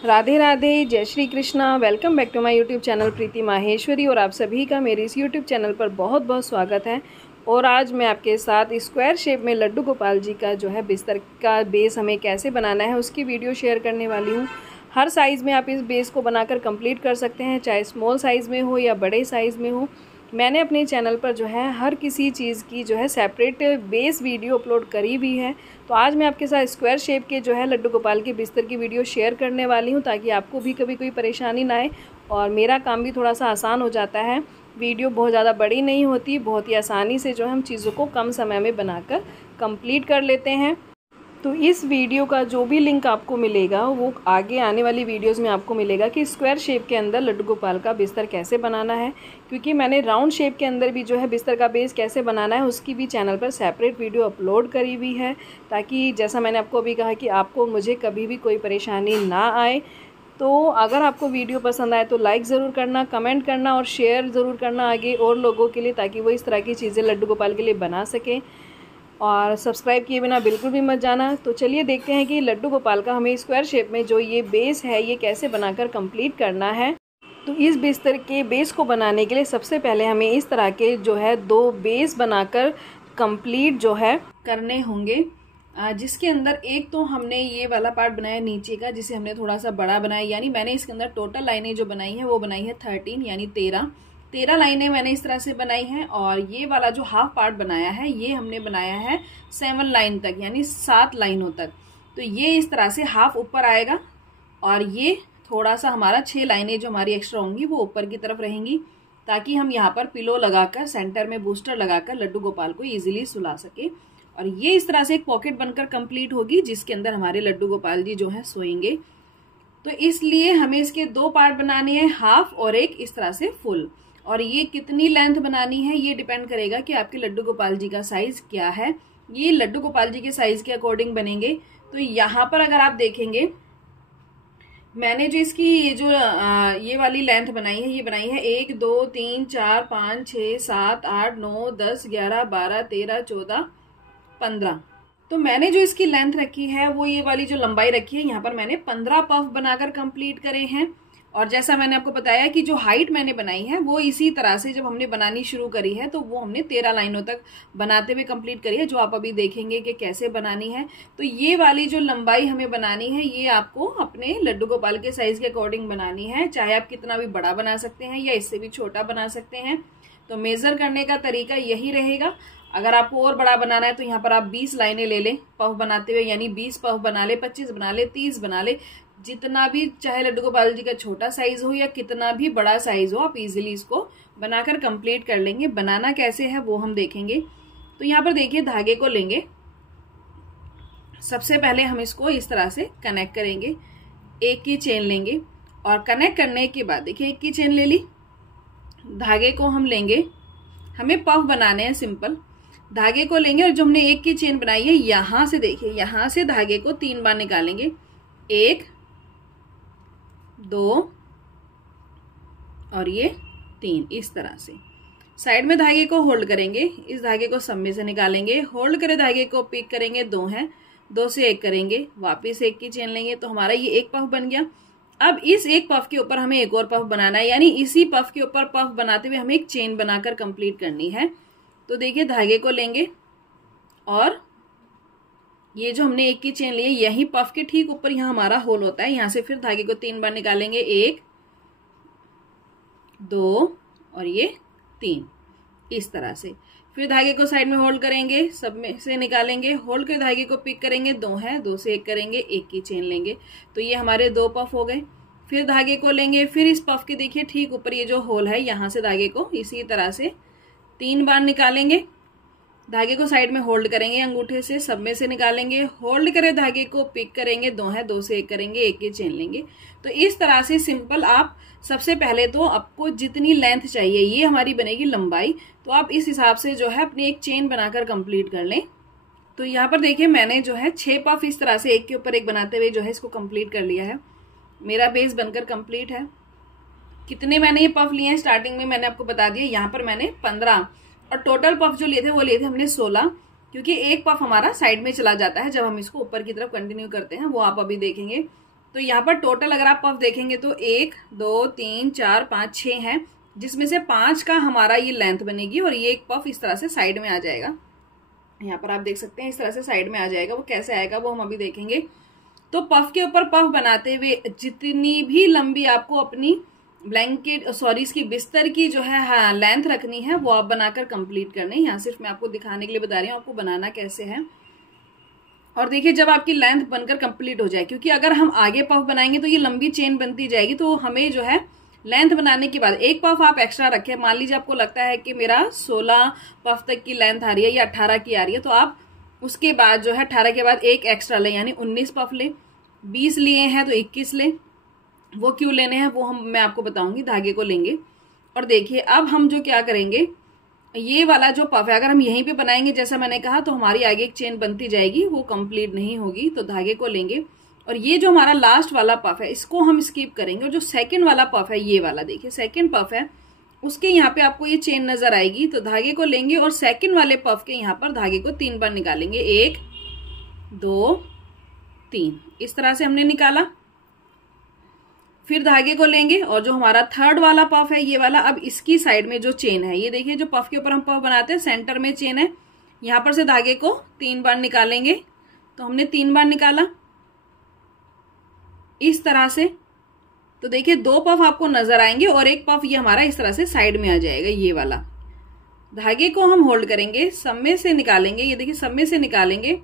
राधे राधे, जय Shri Krishna. Welcome back to my YouTube channel Preeti Maheshwari. और आप सभी का मेरे इस यूट्यूब चैनल पर बहुत बहुत स्वागत है। और आज मैं आपके साथ स्क्वायर शेप में लड्डू गोपाल जी का जो है बिस्तर का बेस हमें कैसे बनाना है उसकी वीडियो शेयर करने वाली हूँ। हर साइज़ में आप इस बेस को बनाकर कंप्लीट कर सकते हैं, चाहे स्मॉल साइज़ में हो या बड़े साइज़ में हो। मैंने अपने चैनल पर जो है हर किसी चीज़ की जो है सेपरेट बेस वीडियो अपलोड करी भी है। तो आज मैं आपके साथ स्क्वायर शेप के जो है लड्डू गोपाल के बिस्तर की वीडियो शेयर करने वाली हूँ, ताकि आपको भी कभी कोई परेशानी ना आए और मेरा काम भी थोड़ा सा आसान हो जाता है। वीडियो बहुत ज़्यादा बड़ी नहीं होती, बहुत ही आसानी से जो है हम चीज़ों को कम समय में बनाकर कंप्लीट कर लेते हैं। तो इस वीडियो का जो भी लिंक आपको मिलेगा वो आगे आने वाली वीडियोस में आपको मिलेगा कि स्क्वायर शेप के अंदर लड्डू गोपाल का बिस्तर कैसे बनाना है, क्योंकि मैंने राउंड शेप के अंदर भी जो है बिस्तर का बेस कैसे बनाना है उसकी भी चैनल पर सेपरेट वीडियो अपलोड करी हुई है, ताकि जैसा मैंने आपको अभी कहा कि आपको मुझे कभी भी कोई परेशानी ना आए। तो अगर आपको वीडियो पसंद आए तो लाइक ज़रूर करना, कमेंट करना और शेयर ज़रूर करना आगे और लोगों के लिए, ताकि वो इस तरह की चीज़ें लड्डू गोपाल के लिए बना सकें। और सब्सक्राइब किए बिना बिल्कुल भी मत जाना। तो चलिए देखते हैं कि लड्डू गोपाल का हमें स्क्वायर शेप में जो ये बेस है ये कैसे बनाकर कंप्लीट करना है। तो इस बिस्तर के बेस को बनाने के लिए सबसे पहले हमें इस तरह के जो है 2 बेस बनाकर कंप्लीट जो है करने होंगे, जिसके अंदर एक तो हमने ये वाला पार्ट बनाया नीचे का, जिसे हमने थोड़ा सा बड़ा बनाया, यानी मैंने इसके अंदर टोटल लाइनें जो बनाई है वो बनाई है 13 यानी 13 लाइनें मैंने इस तरह से बनाई हैं। और ये वाला जो हाफ पार्ट बनाया है ये हमने बनाया है 7 लाइन तक, यानी 7 लाइनों तक। तो ये इस तरह से हाफ ऊपर आएगा और ये थोड़ा सा हमारा 6 लाइनें जो हमारी एक्स्ट्रा होंगी वो ऊपर की तरफ रहेंगी, ताकि हम यहाँ पर पिलो लगाकर सेंटर में बूस्टर लगाकर लड्डू गोपाल को इजीली सुला सके। और ये इस तरह से एक पॉकेट बनकर कंप्लीट होगी, जिसके अंदर हमारे लड्डू गोपाल जी जो है सोएंगे। तो इसलिए हमें इसके 2 पार्ट बनाने हैं, हाफ और एक इस तरह से फुल। और ये कितनी लेंथ बनानी है ये डिपेंड करेगा कि आपके लड्डू गोपाल जी का साइज क्या है। ये लड्डू गोपाल जी के साइज के अकॉर्डिंग बनेंगे। तो यहाँ पर अगर आप देखेंगे, मैंने जो इसकी ये वाली लेंथ बनाई है, ये बनाई है 1 2 3 4 5 6 7 8 9 10 11 12 13 14 15। तो मैंने जो इसकी लेंथ रखी है वो ये वाली जो लंबाई रखी है, यहाँ पर मैंने 15 पफ बनाकर कंप्लीट करे हैं। और जैसा मैंने आपको बताया कि जो हाइट मैंने बनाई है वो इसी तरह से जब हमने बनानी शुरू करी है तो वो हमने 13 लाइनों तक बनाते हुए कंप्लीट करी है, जो आप अभी देखेंगे कि कैसे बनानी है। तो ये वाली जो लंबाई हमें बनानी है ये आपको अपने लड्डू गोपाल के साइज के अकॉर्डिंग बनानी है, चाहे आप कितना भी बड़ा बना सकते हैं या इससे भी छोटा बना सकते हैं। तो मेजर करने का तरीका यही रहेगा। अगर आपको और बड़ा बनाना है तो यहाँ पर आप 20 लाइनें ले लें पफ बनाते हुए, यानी 20 पफ बना ले, 25 बना ले, 30 बना ले, जितना भी, चाहे लड्डू गोपाल जी का छोटा साइज हो या कितना भी बड़ा साइज हो, आप इजीली इसको बनाकर कंप्लीट कर लेंगे। बनाना कैसे है वो हम देखेंगे। तो यहाँ पर देखिए, धागे को लेंगे, सबसे पहले हम इसको इस तरह से कनेक्ट करेंगे, एक की चेन लेंगे और कनेक्ट करने के बाद देखिए एक की चेन ले ली, धागे को हम लेंगे, हमें पफ बनाने हैं सिंपल। धागे को लेंगे और जो हमने एक की चेन बनाई है यहां से, देखिए यहां से धागे को 3 बार निकालेंगे, 1 2 और ये 3, इस तरह से। साइड में धागे को होल्ड करेंगे, इस धागे को सब में से निकालेंगे, होल्ड करे धागे को पिक करेंगे, 2 है, 2 से 1 करेंगे, वापिस एक की चेन लेंगे, तो हमारा ये एक पफ बन गया। अब इस एक पफ के ऊपर हमें एक और पफ बनाना है, यानी इसी पफ के ऊपर पफ बनाते हुए हमें एक चेन बनाकर कंप्लीट करनी है। तो देखिए धागे को लेंगे और ये जो हमने एक की चेन ली है यही पफ के ठीक ऊपर यहाँ हमारा होल होता है, यहाँ से फिर धागे को 3 बार निकालेंगे, 1 2 और ये 3, इस तरह से। फिर धागे को साइड में होल्ड करेंगे, सब में से निकालेंगे, होल्ड कर धागे को पिक करेंगे, 2 है, 2 से 1 करेंगे, एक की चेन लेंगे, तो ये हमारे 2 पफ हो गए। फिर धागे को लेंगे, फिर इस पफ के देखिए ठीक ऊपर ये जो होल है यहाँ से धागे को इसी तरह से 3 बार निकालेंगे, धागे को साइड में होल्ड करेंगे अंगूठे से, सब में से निकालेंगे, होल्ड करे धागे को पिक करेंगे, 2 है, 2 से 1 करेंगे, एक की चेन लेंगे। तो इस तरह से सिंपल आप सबसे पहले तो आपको जितनी लेंथ चाहिए, ये हमारी बनेगी लंबाई, तो आप इस हिसाब से जो है अपनी एक चेन बनाकर कंप्लीट कर लें। तो यहाँ पर देखिए मैंने जो है 6 पफ इस तरह से एक के ऊपर एक बनाते हुए जो है इसको कंप्लीट कर लिया है। मेरा बेस बनकर कंप्लीट है। कितने मैंने ये पफ लिए हैं स्टार्टिंग में मैंने आपको बता दिया, यहाँ पर मैंने 15 और टोटल पफ जो लिए थे वो लिए थे हमने 16, क्योंकि एक पफ हमारा साइड में चला जाता है जब हम इसको ऊपर की तरफ कंटिन्यू करते हैं, वो आप अभी देखेंगे। तो यहाँ पर टोटल अगर आप पफ देखेंगे तो 1 2 3 4 5 6 है, जिसमें से 5 का हमारा ये लेंथ बनेगी और ये एक पफ इस तरह से साइड में आ जाएगा। यहाँ पर आप देख सकते हैं इस तरह से साइड में आ जाएगा। वो कैसे आएगा वो हम अभी देखेंगे। तो पफ के ऊपर पफ बनाते हुए जितनी भी लंबी आपको अपनी इसकी बिस्तर की जो है लेंथ रखनी है वो आप बनाकर कंप्लीट करनी है। यहाँ सिर्फ मैं आपको दिखाने के लिए बता रही हूँ आपको बनाना कैसे है। और देखिए जब आपकी लेंथ बनकर कंप्लीट हो जाए, क्योंकि अगर हम आगे पफ बनाएंगे तो ये लंबी चेन बनती जाएगी, तो हमें जो है लेंथ बनाने के बाद एक पफ आप एक्स्ट्रा रखें। मान लीजिए आपको लगता है कि मेरा 16 पफ तक की लेंथ आ रही है या 18 की आ रही है, तो आप उसके बाद जो है 18 के बाद एक एक्स्ट्रा लें, यानी 19 पफ लें। 20 लिए हैं तो 21 लें। वो क्यों लेने हैं वो मैं आपको बताऊंगी। धागे को लेंगे और देखिए अब हम जो क्या करेंगे, ये वाला जो पफ है अगर हम यहीं पे बनाएंगे जैसा मैंने कहा तो हमारी आगे एक चेन बनती जाएगी, वो कंप्लीट नहीं होगी। तो धागे को लेंगे और ये जो हमारा लास्ट वाला पफ है इसको हम स्किप करेंगे। और जो सेकंड वाला पफ है ये वाला, देखिए सेकंड पफ है, उसके यहाँ पे आपको ये चेन नजर आएगी। तो धागे को लेंगे और सेकंड वाले पफ के यहाँ पर धागे को 3 बार निकालेंगे। 1 2 3 इस तरह से हमने निकाला। फिर धागे को लेंगे और जो हमारा थर्ड वाला पफ है ये वाला, अब इसकी साइड में जो चेन है, ये देखिए जो पफ के ऊपर हम पफ बनाते हैं सेंटर में चेन है, यहां पर से धागे को 3 बार निकालेंगे। तो हमने 3 बार निकाला इस तरह से। तो देखिए 2 पफ आपको नजर आएंगे और एक पफ ये हमारा इस तरह से साइड में आ जाएगा, ये वाला। धागे को हम होल्ड करेंगे, सब में से निकालेंगे, ये देखिए सब में से निकालेंगे,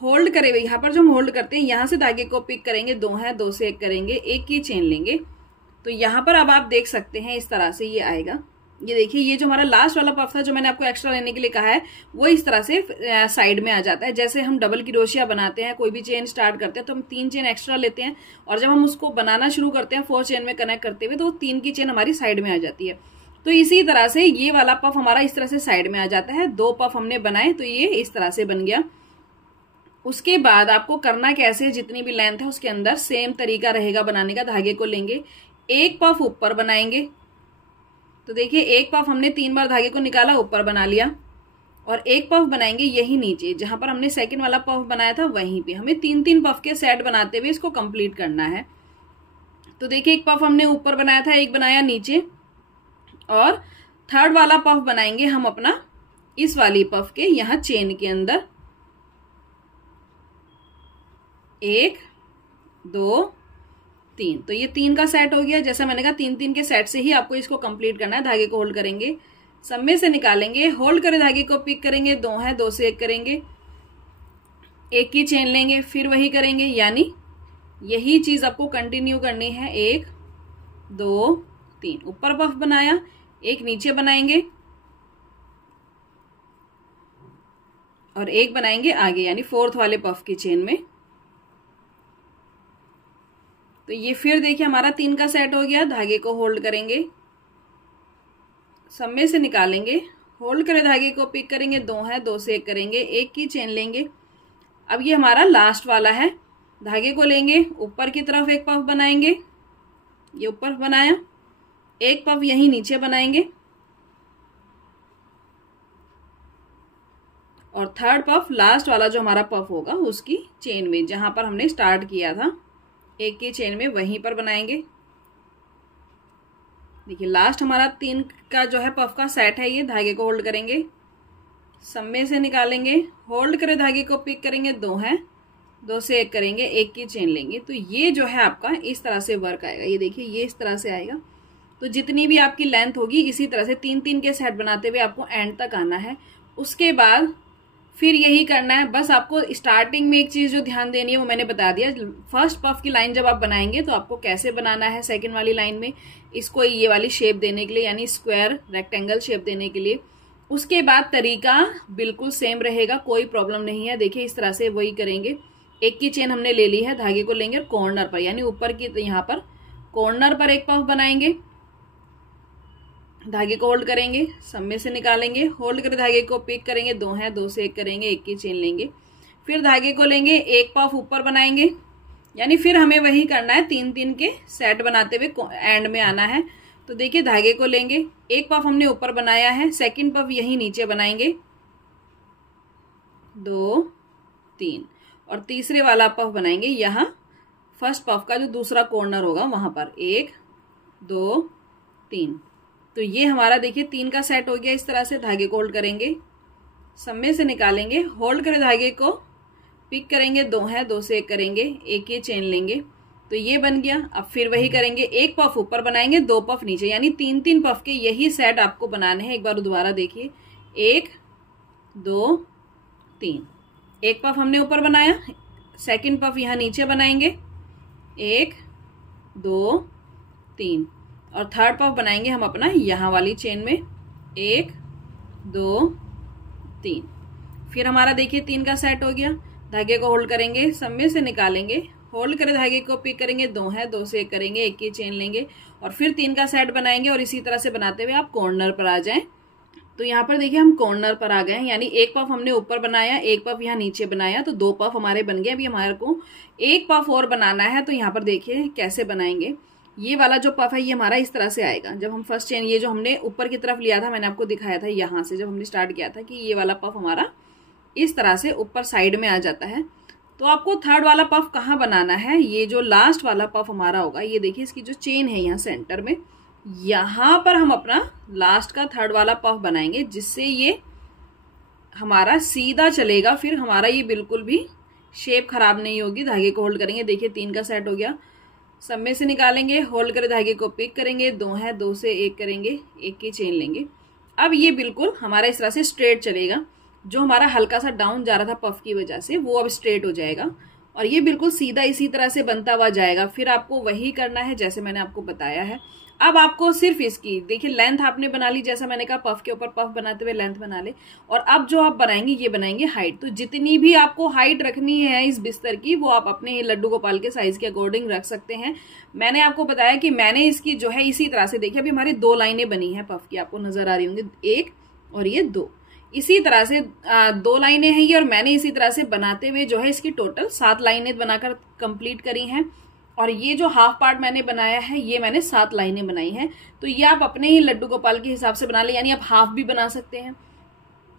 होल्ड करे हुए यहाँ पर जो हम होल्ड करते हैं यहां से धागे को पिक करेंगे, 2 है 2 से 1 करेंगे, एक की चेन लेंगे। तो यहाँ पर अब आप देख सकते हैं इस तरह से ये आएगा। ये देखिए ये जो हमारा लास्ट वाला पफ था जो मैंने आपको एक्स्ट्रा लेने के लिए कहा है वो इस तरह से साइड में आ जाता है। जैसे हम डबल क्रोशिया बनाते हैं, कोई भी चेन स्टार्ट करते हैं तो हम 3 चेन एक्स्ट्रा लेते हैं और जब हम उसको बनाना शुरू करते हैं 4 चेन में कनेक्ट करते हुए तो 3 की चेन हमारी साइड में आ जाती है। तो इसी तरह से ये वाला पफ हमारा इस तरह से साइड में आ जाता है। 2 पफ हमने बनाए तो ये इस तरह से बन गया। उसके बाद आपको करना कैसे, जितनी भी लेंथ है उसके अंदर सेम तरीका रहेगा बनाने का। धागे को लेंगे, एक पफ ऊपर बनाएंगे। तो देखिए एक पफ हमने 3 बार धागे को निकाला, ऊपर बना लिया, और एक पफ बनाएंगे यही नीचे जहां पर हमने सेकंड वाला पफ बनाया था वहीं पे। हमें 3-3 पफ के सेट बनाते हुए इसको कंप्लीट करना है। तो देखिए एक पफ हमने ऊपर बनाया था, एक बनाया नीचे, और थर्ड वाला पफ बनाएंगे हम अपना इस वाली पफ के यहाँ चेन के अंदर। 1 2 3, तो ये 3 का सेट हो गया। जैसा मैंने कहा 3-3 के सेट से ही आपको इसको कंप्लीट करना है। धागे को होल्ड करेंगे, सब में से निकालेंगे, होल्ड करे धागे को पिक करेंगे, 2 है 2 से 1 करेंगे, एक की चेन लेंगे, फिर वही करेंगे, यानी यही चीज आपको कंटिन्यू करनी है। 1 2 3 ऊपर पफ बनाया, एक नीचे बनाएंगे और एक बनाएंगे आगे, यानी 4th वाले पफ की चेन में। तो ये फिर देखिए हमारा 3 का सेट हो गया। धागे को होल्ड करेंगे, सब में से निकालेंगे, होल्ड करे धागे को पिक करेंगे, 2 है 2 से 1 करेंगे, एक की चेन लेंगे। अब ये हमारा लास्ट वाला है। धागे को लेंगे, ऊपर की तरफ एक पफ बनाएंगे, ये ऊपर बनाया, एक पफ यहीं नीचे बनाएंगे और थर्ड पफ लास्ट वाला जो हमारा पफ होगा उसकी चेन में जहां पर हमने स्टार्ट किया था, एक की चेन में वहीं पर बनाएंगे। देखिए लास्ट हमारा 3 का जो है पफ का सेट है ये। धागे को होल्ड करेंगे, सब में से निकालेंगे, होल्ड करे धागे को पिक करेंगे, 2 है 2 से 1 करेंगे, एक की चेन लेंगे। तो ये जो है आपका इस तरह से वर्क आएगा। ये देखिए ये इस तरह से आएगा। तो जितनी भी आपकी लेंथ होगी इसी तरह से 3-3 के सेट बनाते हुए आपको एंड तक आना है। उसके बाद फिर यही करना है। बस आपको स्टार्टिंग में एक चीज जो ध्यान देनी है वो मैंने बता दिया। फर्स्ट पफ की लाइन जब आप बनाएंगे तो आपको कैसे बनाना है सेकंड वाली लाइन में, इसको ये वाली शेप देने के लिए, यानी स्क्वायर रेक्टेंगल शेप देने के लिए। उसके बाद तरीका बिल्कुल सेम रहेगा, कोई प्रॉब्लम नहीं है। देखिए इस तरह से वही करेंगे। एक की चेन हमने ले ली है, धागे को लेंगे और कॉर्नर पर यानी ऊपर की यहाँ पर कॉर्नर पर एक पफ बनाएंगे, धागे को होल्ड करेंगे, सब में से निकालेंगे, होल्ड कर धागे को पिक करेंगे, 2 है 2 से 1 करेंगे, एक की चेन लेंगे, फिर धागे को लेंगे, एक पफ ऊपर बनाएंगे, यानी फिर हमें वही करना है। 3-3 के सेट बनाते हुए एंड में आना है। तो देखिए धागे को लेंगे, एक पफ हमने ऊपर बनाया है, सेकंड पफ यही नीचे बनाएंगे, 2 3, और तीसरे वाला पफ बनाएंगे यहाँ फर्स्ट पफ का जो दूसरा कॉर्नर होगा वहां पर 1 2 3। तो ये हमारा देखिए 3 का सेट हो गया। इस तरह से धागे को होल्ड करेंगे, सब में से निकालेंगे, होल्ड करे धागे को, पिक करेंगे, 2 है, 2 से 1 करेंगे, एक ये चेन लेंगे, तो ये बन गया। अब फिर वही करेंगे, 1 पफ ऊपर बनाएंगे, 2 पफ नीचे, यानी 3-3 पफ के यही सेट आपको बनाने हैं। एक बार दोबारा देखिए, 1 2 3, 1 पफ हमने ऊपर बनाया, सेकंड पफ यहाँ नीचे बनाएंगे, 1 2 3, और थर्ड पफ बनाएंगे हम अपना यहाँ वाली चेन में, 1 2 3। फिर हमारा देखिए 3 का सेट हो गया। धागे को होल्ड करेंगे, सब में से निकालेंगे, होल्ड करे धागे को, पिक करेंगे, 2 है, 2 से 1 करेंगे, एक ही चेन लेंगे, और फिर 3 का सेट बनाएंगे। और इसी तरह से बनाते हुए आप कॉर्नर पर आ जाएं। तो यहाँ पर देखिए हम कॉर्नर पर आ गए हैं, यानी 1 पफ हमने ऊपर बनाया, 1 पफ यहाँ नीचे बनाया, तो 2 पफ हमारे बन गए। अभी हमारे को 1 पफ और बनाना है, तो यहाँ पर देखिए कैसे बनाएंगे। ये वाला जो पफ है ये हमारा इस तरह से आएगा। जब हम फर्स्ट चेन, ये जो हमने ऊपर की तरफ लिया था, मैंने आपको दिखाया था यहाँ से जब हमने स्टार्ट किया था, कि ये वाला पफ हमारा इस तरह से ऊपर साइड में आ जाता है। तो आपको थर्ड वाला पफ कहाँ बनाना है, ये जो लास्ट वाला पफ हमारा होगा, ये देखिए इसकी जो चेन है यहाँ सेंटर में, यहाँ पर हम अपना लास्ट का थर्ड वाला पफ बनाएंगे, जिससे ये हमारा सीधा चलेगा। फिर हमारा ये बिल्कुल भी शेप खराब नहीं होगी। धागे को होल्ड करेंगे, देखिए 3 का सेट हो गया, सब में से निकालेंगे, होल्ड करे धागे को, पिक करेंगे, 2 है, 2 से 1 करेंगे, एक की चेन लेंगे। अब ये बिल्कुल हमारा इस तरह से स्ट्रेट चलेगा। जो हमारा हल्का सा डाउन जा रहा था पफ की वजह से, वो अब स्ट्रेट हो जाएगा, और ये बिल्कुल सीधा इसी तरह से बनता हुआ जाएगा। फिर आपको वही करना है जैसे मैंने आपको बताया है। अब आपको सिर्फ इसकी देखिए लेंथ आपने बना ली, जैसा मैंने कहा पफ के ऊपर पफ बनाते हुए लेंथ बना ले। और अब जो आप बनाएंगे, ये बनाएंगे हाइट। तो जितनी भी आपको हाइट रखनी है इस बिस्तर की, वो आप अपने लड्डू गोपाल के साइज के अकॉर्डिंग रख सकते हैं। मैंने आपको बताया कि मैंने इसकी जो है इसी तरह से, देखिए अभी हमारी 2 लाइनें बनी है पफ की, आपको नजर आ रही होंगी, 1 और ये 2, इसी तरह से 2 लाइनें हैं ये, और मैंने इसी तरह से बनाते हुए जो है इसकी टोटल 7 लाइनें बनाकर कंप्लीट करी हैं। और ये जो हाफ पार्ट मैंने बनाया है, ये मैंने 7 लाइनें बनाई हैं। तो ये आप अपने ही लड्डू गोपाल के हिसाब से बना ले, यानी आप हाफ भी बना सकते हैं।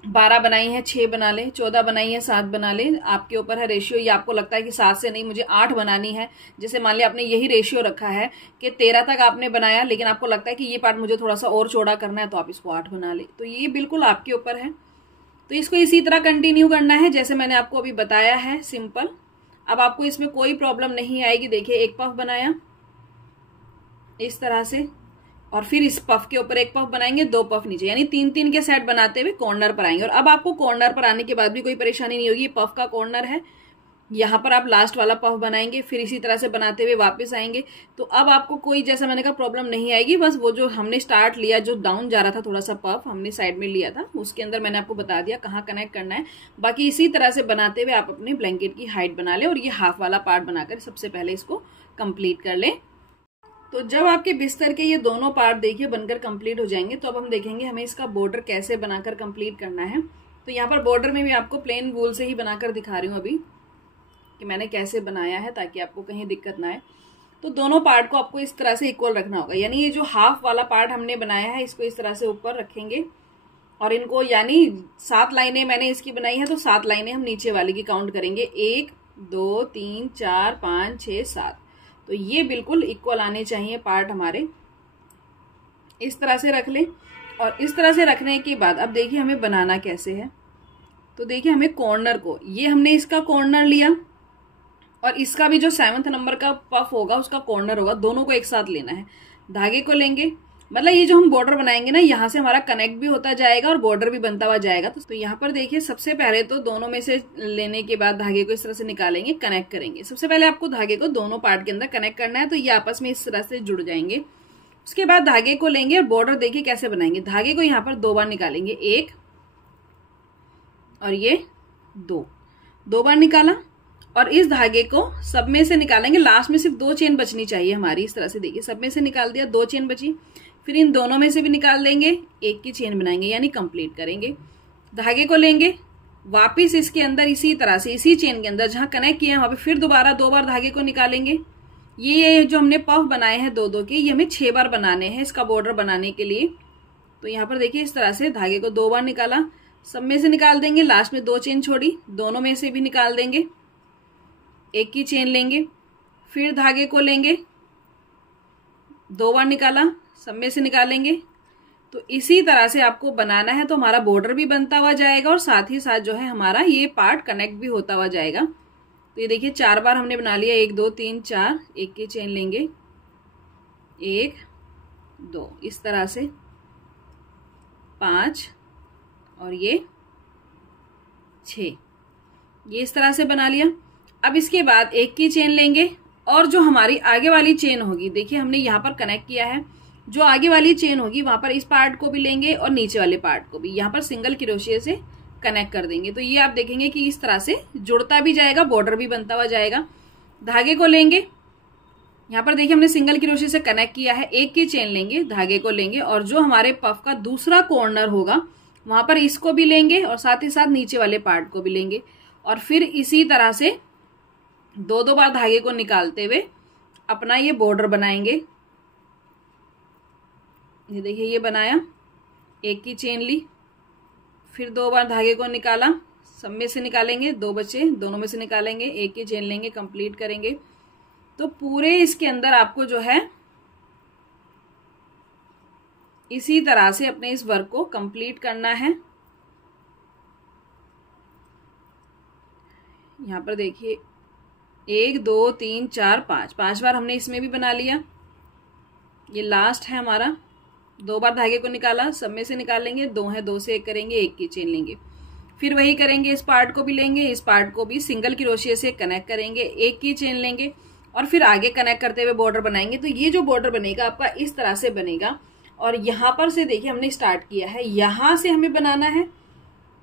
12 बनाई है 6 बना ले, 14 बनाई है 7 बना ले, आपके ऊपर है रेशियो। ये आपको लगता है कि 7 से नहीं मुझे 8 बनानी है, जैसे मान लिया आपने यही रेशियो रखा है कि 13 तक आपने बनाया, लेकिन आपको लगता है कि ये पार्ट मुझे थोड़ा सा और चौड़ा करना है, तो आप इसको 8 बना ले। तो ये बिल्कुल आपके ऊपर है। तो इसको इसी तरह कंटिन्यू करना है जैसे मैंने आपको अभी बताया है, सिंपल। अब आपको इसमें कोई प्रॉब्लम नहीं आएगी। देखिए 1 पफ बनाया इस तरह से, और फिर इस पफ के ऊपर 1 पफ बनाएंगे, 2 पफ नीचे, यानी 3-3 के सेट बनाते हुए कॉर्नर पर आएंगे। और अब आपको कॉर्नर पर आने के बाद भी कोई परेशानी नहीं होगी। ये पफ का कॉर्नर है, यहाँ पर आप लास्ट वाला पफ बनाएंगे, फिर इसी तरह से बनाते हुए वापस आएंगे। तो अब आपको कोई, जैसा मैंने कहा, प्रॉब्लम नहीं आएगी। बस वो जो हमने स्टार्ट लिया, जो डाउन जा रहा था थोड़ा सा पफ हमने साइड में लिया था, उसके अंदर मैंने आपको बता दिया कहाँ कनेक्ट करना है। बाकी इसी तरह से बनाते हुए आप अपने ब्लैंकेट की हाइट बना लें, और ये हाफ वाला पार्ट बनाकर सबसे पहले इसको कंप्लीट कर लें। तो जब आपके बिस्तर के ये दोनों पार्ट देखिए बनकर कंप्लीट हो जाएंगे, तो अब हम देखेंगे हमें इसका बॉर्डर कैसे बनाकर कंप्लीट करना है। तो यहाँ पर बॉर्डर में भी आपको प्लेन वूल से ही बनाकर दिखा रही हूँ अभी कि मैंने कैसे बनाया है, ताकि आपको कहीं दिक्कत ना आए। तो दोनों पार्ट को आपको इस तरह से इक्वल रखना होगा, यानी ये जो हाफ वाला पार्ट हमने बनाया है इसको इस तरह से ऊपर रखेंगे, और इनको, यानी 7 लाइनें मैंने इसकी बनाई है, तो 7 लाइनें हम नीचे वाली की काउंट करेंगे, 1 2 3 4 5 6 7। तो ये बिल्कुल इक्वल आने चाहिए पार्ट हमारे, इस तरह से रख लें। और इस तरह से रखने के बाद अब देखिए हमें बनाना कैसे है। तो देखिए हमें कॉर्नर को, ये हमने इसका कॉर्नर लिया, और इसका भी जो 7th नंबर का पफ होगा उसका कॉर्नर होगा, दोनों को एक साथ लेना है। धागे को लेंगे, मतलब ये जो हम बॉर्डर बनाएंगे ना, यहाँ से हमारा कनेक्ट भी होता जाएगा और बॉर्डर भी बनता हुआ जाएगा। तो यहाँ पर देखिए सबसे पहले तो दोनों में से लेने के बाद धागे को इस तरह से निकालेंगे, कनेक्ट करेंगे। सबसे पहले आपको धागे को दोनों पार्ट के अंदर कनेक्ट करना है, तो ये आपस में इस तरह से जुड़ जाएंगे। उसके बाद धागे को लेंगे और बॉर्डर देखिए कैसे बनाएंगे। धागे को यहाँ पर 2 बार निकालेंगे, 1 और ये 2 बार निकाला, और इस धागे को सब में से निकालेंगे। लास्ट में सिर्फ 2 चेन बचनी चाहिए हमारी, इस तरह से देखिए सब में से निकाल दिया, 2 चेन बची। फिर इन दोनों में से भी निकाल देंगे, एक की चेन बनाएंगे, यानी कंप्लीट करेंगे। धागे को लेंगे, वापिस इसके अंदर इसी तरह से इसी चेन के अंदर जहां कनेक्ट किए हैं वहां पे फिर दोबारा 2 बार धागे को निकालेंगे। ये जो हमने पफ बनाए हैं 2-2 के, ये हमें 6 बार बनाने हैं इसका बॉर्डर बनाने के लिए। तो यहाँ पर देखिए इस तरह से धागे को 2 बार निकाला, सब में से निकाल देंगे, लास्ट में 2 चेन छोड़ी, दोनों में से भी निकाल देंगे, एक की चेन लेंगे, फिर धागे को लेंगे, 2 बार निकाला, सब में से निकालेंगे। तो इसी तरह से आपको बनाना है, तो हमारा बॉर्डर भी बनता हुआ जाएगा और साथ ही साथ जो है हमारा ये पार्ट कनेक्ट भी होता हुआ जाएगा। तो ये देखिए 4 बार हमने बना लिया, 1 2 3 4, एक की चेन लेंगे, 1 2, इस तरह से 5 और ये 6, ये इस तरह से बना लिया। अब इसके बाद एक की चेन लेंगे और जो हमारी आगे वाली चेन होगी, देखिए हमने यहाँ पर कनेक्ट किया है, जो आगे वाली चेन होगी वहां पर इस पार्ट को भी लेंगे और नीचे वाले पार्ट को भी यहाँ पर सिंगल क्रोशिया से कनेक्ट कर देंगे। तो ये आप देखेंगे कि इस तरह से जुड़ता भी जाएगा, बॉर्डर भी बनता हुआ जाएगा। धागे को लेंगे, यहाँ पर देखिए हमने सिंगल क्रोशिया से कनेक्ट किया है, एक की चेन लेंगे, धागे को लेंगे और जो हमारे पफ का दूसरा कॉर्नर होगा वहां पर इसको भी लेंगे और साथ ही साथ नीचे वाले पार्ट को भी लेंगे और फिर इसी तरह से 2 बार धागे को निकालते हुए अपना ये बॉर्डर बनाएंगे। ये देखिए ये बनाया, एक की चेन ली, फिर 2 बार धागे को निकाला, सब में से निकालेंगे, 2 बचे, दोनों में से निकालेंगे, एक की चेन लेंगे, कंप्लीट करेंगे। तो पूरे इसके अंदर आपको जो है इसी तरह से अपने इस वर्क को कंप्लीट करना है। यहाँ पर देखिए 1 2 3 4 5 बार हमने इसमें भी बना लिया। ये लास्ट है हमारा, 2 बार धागे को निकाला, सब में से निकालेंगे, 2 है, 2 से 1 करेंगे, एक की चेन लेंगे, फिर वही करेंगे, इस पार्ट को भी लेंगे, इस पार्ट को भी सिंगल क्रोशिया से कनेक्ट करेंगे, एक की चेन लेंगे और फिर आगे कनेक्ट करते हुए बॉर्डर बनाएंगे। तो ये जो बॉर्डर बनेगा आपका इस तरह से बनेगा। और यहाँ पर से देखिए हमने स्टार्ट किया है, यहाँ से हमें बनाना है,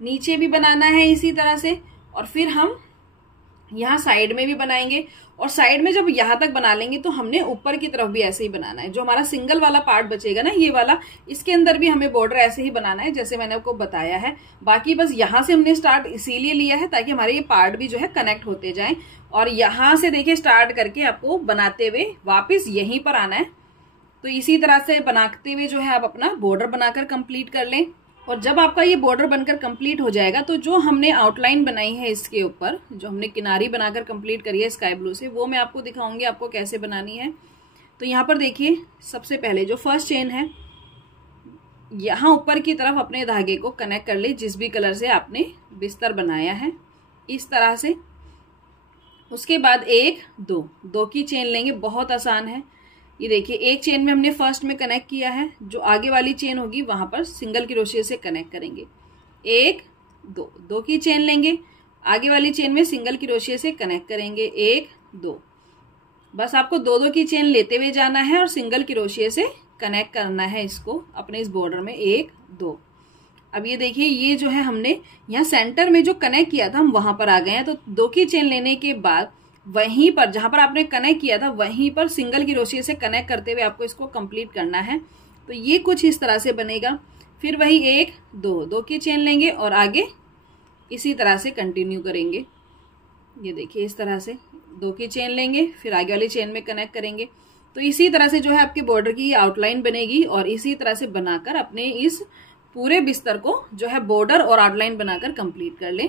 नीचे भी बनाना है इसी तरह से और फिर हम यहाँ साइड में भी बनाएंगे और साइड में जब यहाँ तक बना लेंगे तो हमने ऊपर की तरफ भी ऐसे ही बनाना है। जो हमारा सिंगल वाला पार्ट बचेगा ना, ये वाला, इसके अंदर भी हमें बॉर्डर ऐसे ही बनाना है जैसे मैंने आपको बताया है। बाकी बस यहाँ से हमने स्टार्ट इसीलिए लिया है ताकि हमारे ये पार्ट भी जो है कनेक्ट होते जाएं और यहाँ से देखिए स्टार्ट करके आपको बनाते हुए वापिस यहीं पर आना है। तो इसी तरह से बनाते हुए जो है आप अपना बॉर्डर बनाकर कंप्लीट कर लें। और जब आपका ये बॉर्डर बनकर कंप्लीट हो जाएगा तो जो हमने आउटलाइन बनाई है इसके ऊपर, जो हमने किनारी बनाकर कंप्लीट करी है स्काई ब्लू से, वो मैं आपको दिखाऊंगी आपको कैसे बनानी है। तो यहाँ पर देखिए सबसे पहले जो फर्स्ट चेन है, यहाँ ऊपर की तरफ अपने धागे को कनेक्ट कर ले जिस भी कलर से आपने बिस्तर बनाया है, इस तरह से। उसके बाद 1 2 की चेन लेंगे, बहुत आसान है। ये देखिए एक चेन में हमने फर्स्ट में कनेक्ट किया है, जो आगे वाली चेन होगी वहां पर सिंगल क्रोशिया से कनेक्ट करेंगे, 1 2 की चेन लेंगे, आगे वाली चेन में सिंगल क्रोशिया से कनेक्ट करेंगे, 1 2। बस आपको 2 की चेन लेते हुए जाना है और सिंगल क्रोशिया से कनेक्ट करना है इसको अपने इस बॉर्डर में, 1 2। अब ये देखिए ये जो है हमने यहाँ सेंटर में जो कनेक्ट किया था हम वहां पर आ गए हैं। तो 2 की चेन लेने के बाद वहीं पर जहां पर आपने कनेक्ट किया था वहीं पर सिंगल क्रोशिया से कनेक्ट करते हुए आपको इसको कंप्लीट करना है। तो ये कुछ इस तरह से बनेगा। फिर वही 1 2 की चेन लेंगे और आगे इसी तरह से कंटिन्यू करेंगे। ये देखिए इस तरह से 2 की चेन लेंगे, फिर आगे वाली चेन में कनेक्ट करेंगे। तो इसी तरह से जो है आपके बॉर्डर की आउटलाइन बनेगी और इसी तरह से बनाकर अपने इस पूरे बिस्तर को जो है बॉर्डर और आउटलाइन बनाकर कंप्लीट कर लें।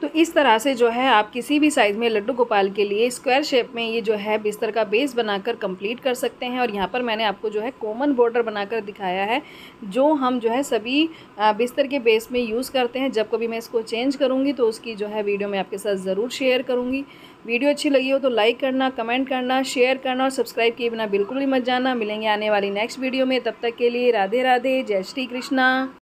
तो इस तरह से जो है आप किसी भी साइज़ में लड्डू गोपाल के लिए स्क्वायर शेप में ये जो है बिस्तर का बेस बनाकर कंप्लीट कर सकते हैं। और यहाँ पर मैंने आपको जो है कॉमन बॉर्डर बनाकर दिखाया है, जो हम जो है सभी बिस्तर के बेस में यूज़ करते हैं। जब कभी मैं इसको चेंज करूँगी तो उसकी जो है वीडियो मैं आपके साथ ज़रूर शेयर करूँगी। वीडियो अच्छी लगी हो तो लाइक करना, कमेंट करना, शेयर करना और सब्सक्राइब किए बिना बिल्कुल भी मत जाना। मिलेंगे आने वाली नेक्स्ट वीडियो में, तब तक के लिए राधे राधे, जय श्री कृष्णा।